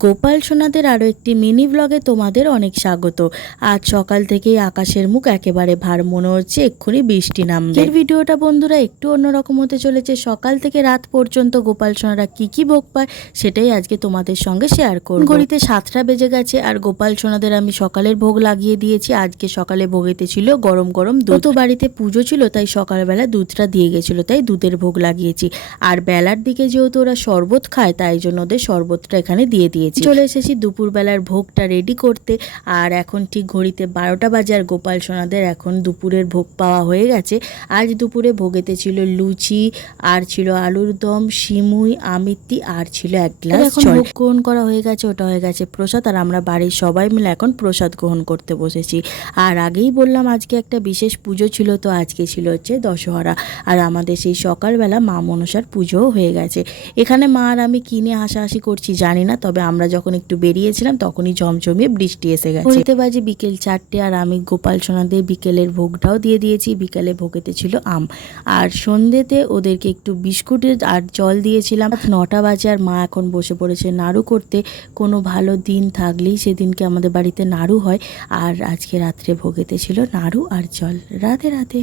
গোপাল সোনাদের আরও একটি মিনি ব্লগে তোমাদের অনেক স্বাগত। আজ সকাল থেকেই আকাশের মুখ একেবারে ভার, মনে হচ্ছে এক্ষুনি বৃষ্টি নামবে। এর ভিডিওটা বন্ধুরা একটু অন্যরকম হতে চলেছে। সকাল থেকে রাত পর্যন্ত গোপাল সোনারা কি ভোগ পায় সেটাই আজকে তোমাদের সঙ্গে শেয়ার করব। ঘড়িতে 7টা বেজে গেছে আর গোপাল সোনাদের আমি সকালের ভোগ লাগিয়ে দিয়েছি। আজকে সকালে ভোগেতে ছিল গরম গরম দুধ। তো বাড়িতে পুজো ছিল তাই সকালবেলা দুধটা দিয়ে গেছিলো, তাই দুধের ভোগ লাগিয়েছি। আর বেলার দিকে যেহেতু ওরা শরবত খায় তাই জন্য ওদের শরবতটা এখানে দিয়ে দিয়েছি। চলে এসেছি দুপুরবেলার ভোগটা রেডি করতে। আর এখন ঠিক ঘড়িতে 12টা বাজে আর গোপাল সোনাদের এখন দুপুরের ভোগ পাওয়া হয়ে গেছে। আজ দুপুরে ভোগেতে ছিল লুচি, আর ছিল আলুর দম, সিমুই, আমিত্তি, আর ছিল এক গ্লাস জল। ভোগ গ্রহণ করা হয়ে গেছে, ওটা হয়ে গেছে প্রসাদ। আর আমরা বাড়ির সবাই মিলে এখন প্রসাদ গ্রহণ করতে বসেছি। আর আগেই বললাম আজকে একটা বিশেষ পুজো ছিল, তো আজকে ছিল হচ্ছে দশহরা। আর আমাদের সেই সকালবেলা মা মনসার পুজোও হয়ে গেছে। এখানে মা আর আমি কিনে হাসাহাসি করছি জানি না, তবে আমরা যখন একটু বেরিয়েছিলাম তখনই ঝমঝমিয়ে বৃষ্টি এসে গেছে। ঘড়িতে বাজে বিকেল 4টে আর আমি গোপাল সোনাদের বিকেলের ভোগটাও দিয়ে দিয়েছি। বিকেলে ভোগেতে ছিল আম, আর সন্ধ্যেতে ওদেরকে একটু বিস্কুটের আর জল দিয়েছিলাম। 9টা বাজে আর মা এখন বসে পড়েছে নাড়ু করতে। কোনো ভালো দিন থাকলেই সেদিনকে আমাদের বাড়িতে নাড়ু হয়, আর আজকে রাত্রে ভোগেতে ছিল নাড়ু আর জল। রাধে রাধে।